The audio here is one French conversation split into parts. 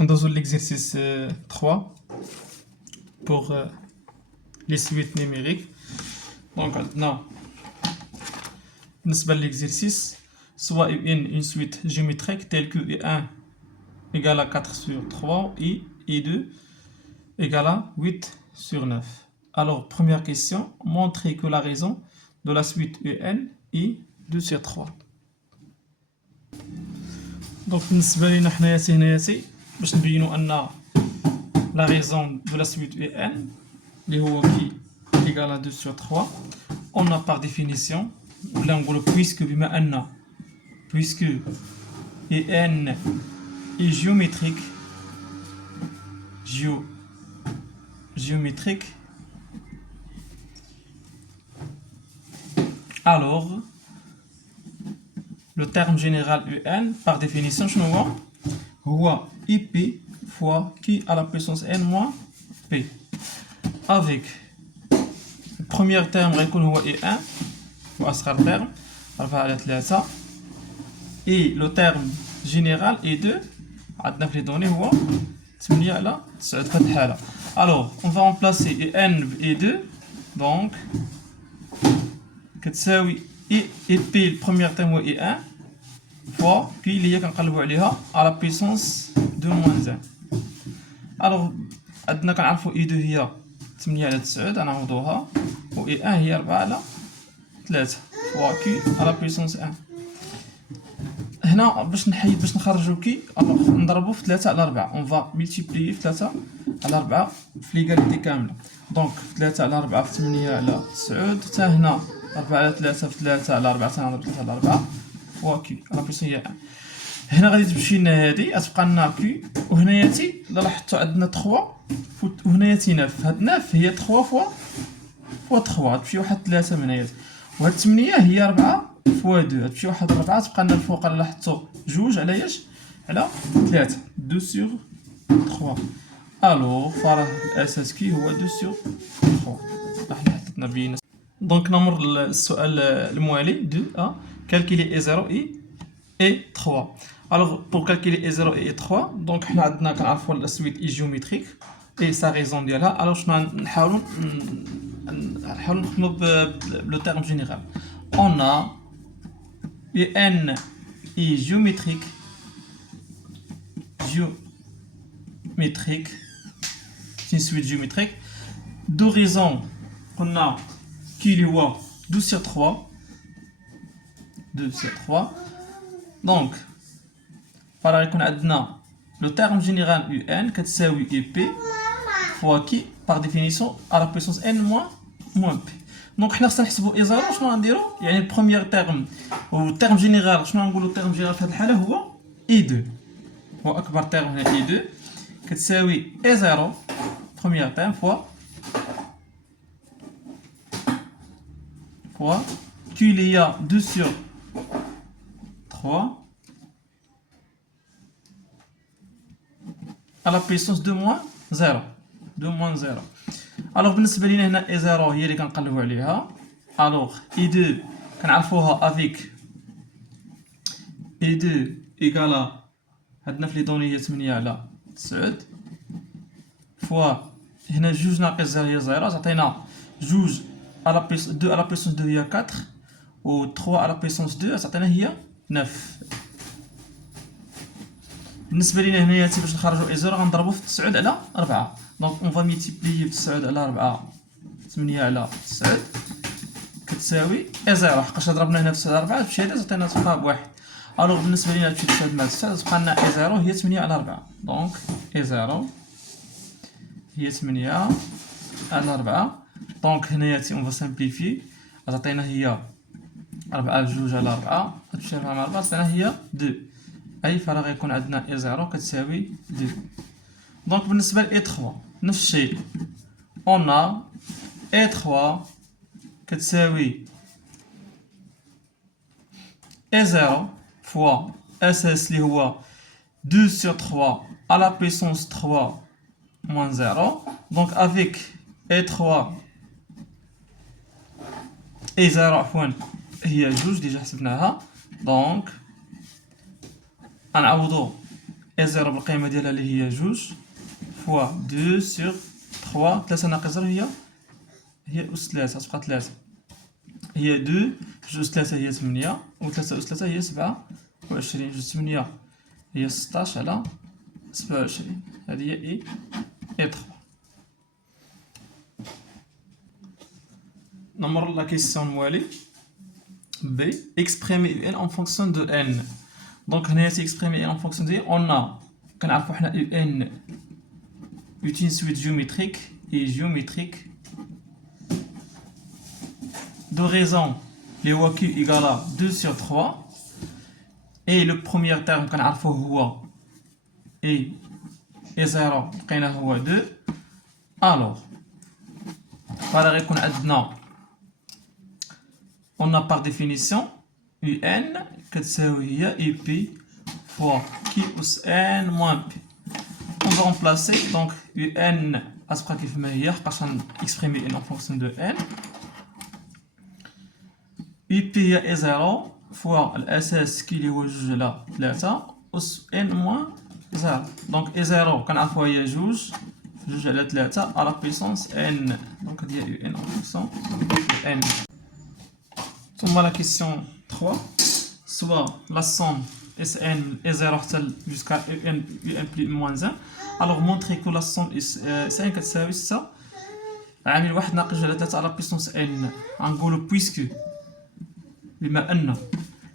Dans l'exercice 3 pour les suites numériques. Donc, non. بالنسبة l'exercice, soit une suite géométrique telle que E1 égale à 4 sur 3 et E2 égale à 8 sur 9. Alors, première question, montrez que la raison de la suite EN est 2 sur 3. Donc, بالنسبة لنا حنايا باش نبينوا أن la raison de la suite EN اللي هو qui égale à 2 sur 3, on a par définition ولا نقولوا puisque EN est géométrique, alors le terme général EN par définition هو IP fois qui à la puissance n moins P, avec le premier terme هو E1 هو أصغر terme 4 على 3 et le terme général E2 عندنا في les données هو 8 على 9 في هذه الحالة. Alors on va remplacer EN ب E2, donc كتساوي et P le premier terme هو E1 fois Q اللي هي كنقلبوا عليها à la puissance 2 moins 1. alors عندنا كنعرفوا E2 هي 8 على 9 غنعوضوها و E1 هي 4 على 3 fois Q à la puissance 1. هنا باش نخرجوا كي نضربوا في 3 على 4. on va multiplier في 3 على 4 في ليغاليتي كامله. دونك 3 على 4 في 8 على 9 حتى هنا 4 على 3 في 3 على 4 تنضرب 3 على 4 فوا كي على بيسون هي 1. هنا غادي تمشي لنا هادي غتبقى لنا كي وهناياتي الا لاحظتوا عندنا 3 وهناياتي 9. هاد 9 هي 3 فوا 3 غتمشي واحد 3 من هنايا. وهاد 8 هي 4 فوا 2 غتمشي واحد 4 تبقى لنا الفوق الا لاحظتوا 2 على ياش على 3 2 sur 3. الوغ فراه الاساس كي هو 2 sur 3. راح حطيتنا بين. دونك نمر للسؤال الموالي 2 ا calculer E0 et 3. alors pour calculer E0 et E3 donc حنا عندنا كنعرفوا la suite est géométrique et sa raison ديالها. alors شنو نحاولوا نخدموا le terme général. on a EN est géométrique, c'est une suite géométrique de raison qu'on a qu'il y a 2 sur 3 donc par exemple le terme général UN كتساوي EP fois qui par définition à la puissance n moins P. donc حنا خصنا نحسبوا E0 شنو غنديروا يعني البروميير تيرم والتيرم جينيرال شنو غنقولوا التيرم جينيرال في هذه الحاله هو E2 هو اكبر تيرم هنا E2 كتساوي E0 بروميير تيرم فوا Q il y a 2 sur 3 à la puissance 2 moins 0. alors بالنسبه لينا هنا E0 هي اللي كنقلبوا عليها. alors E2 كنعرفوها avec E2 égale عندنا في لي دوني هي 8 على 9 فوا هنا 2 ناقص 0 هي 0 تعطينا 2 à la puissance 2 à la puissance 2 هي 4 و 3 à la puissance 2 تعطينا هي 9. بالنسبه لينا هنايا باش نخرجوا E0 غنضربوا في 9 على 4. دونك اون فا ملتيبليي ب 9 على 4 8 على 9 كتساوي E0 حقاش ضربنا هنا في 9 على 4 تمشي هذه تعطينا تبقى بواحد. الوغ بالنسبه لينا تمشي 9 مع 9 تبقى لنا E0 هي 8 على 4. دونك E0 هي 8 على 4. دونك هنايا اون فا سامبليفي تعطينا هي 4 بجوج على 4 تمشي 4 مع 4 تعطينا هي 2 اي فراغ يكون عندنا E0 كتساوي 2. دونك بالنسبه ل E3 نفس الشيء on a E3 كتساوي E0 fois SS اللي هو 2 sur 3 à la puissance 3 moins 0. donc avec E3 E0 عفوا هي 2 ديجا حسبناها. دونك غنعوضو اي زيرو بالقيمة ديالها اللي هي جوج فوا دو سور تخوا، تلاتة ناقص زيرو هي أس تلاتة، تبقى تلاتة، هي دو جوج أس تلاتة هي تمنية، و تلاتة أس تلاتة هي 27، جوج تمنية هي 16 على 27، هذه هي اي تخوا. نمر لا كيسيون الموالي B. Exprimer UN en fonction de N. Donc, هنايا exprimer en fonction de N, on a كنعرفو حنا UN est une suite géométrique et géométrique de raison les هو Q égale à 2 sur 3 et le premier terme كنعرفو هو et 0 لقيناه هو 2. alors فهذا غيكون عندنا on a par définition UN كتساوي هي IP fois Q أس N moins P. On va remplacer donc UN غتبقى كيف ما هي حقاش غنكسبريمي N en fonction de N. IP هي A0 fois الأساس كي اللي هو جوج على تلاتة أس N moins 0. donc A0 كنعرفوها هي جوج على تلاتة à la puissance N. donc هادي هي UN en fonction de N. ثم la question 3, soit la somme Sn est 0 jusqu'à un plus moins 1. alors montrer que la somme Sn كتساوي 6 عامل واحد ناقص جوج على 3 على puissance N. غنقولو puisque بما ان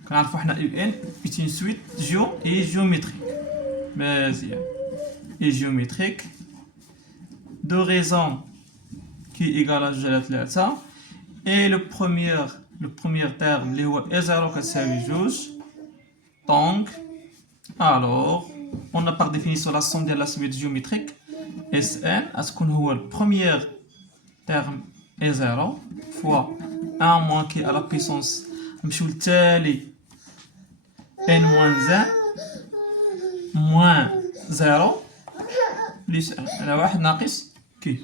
كنعرفو حنا UN est une suite géométrique مزيان et géométrique de raison qui est égal à جوج على 3 et le premier terme اللي هو A0 كتساوي جوج. donc alors on a par définition la somme de la suite géométrique Sn غتكون هو le premier terme A0 fois 1 moins qui à la puissance نمشيو للتالي N moins 1 moins 0 plus 1 على واحد ناقص كي.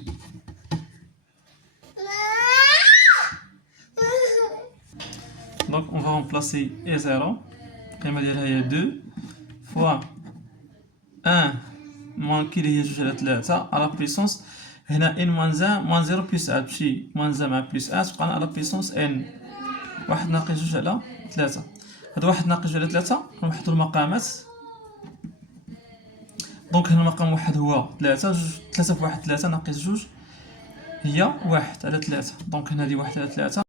donc on va remplacer A0 القيمة ديالها هي 2 fois 1 moins كي اللي هي جوج على 3 على puissance هنا N moins 1 moins 0 plus 1 تمشي moins 1 مع plus 1 تبقى على puissance N واحد ناقص جوج على 3. هاد واحد ناقص جوج على 3 نوحدو المقامات. دونك هنا المقام واحد هو 3 3 في واحد 3 ناقص جوج هي 1 على 3. دونك هنا هادي 1 على 3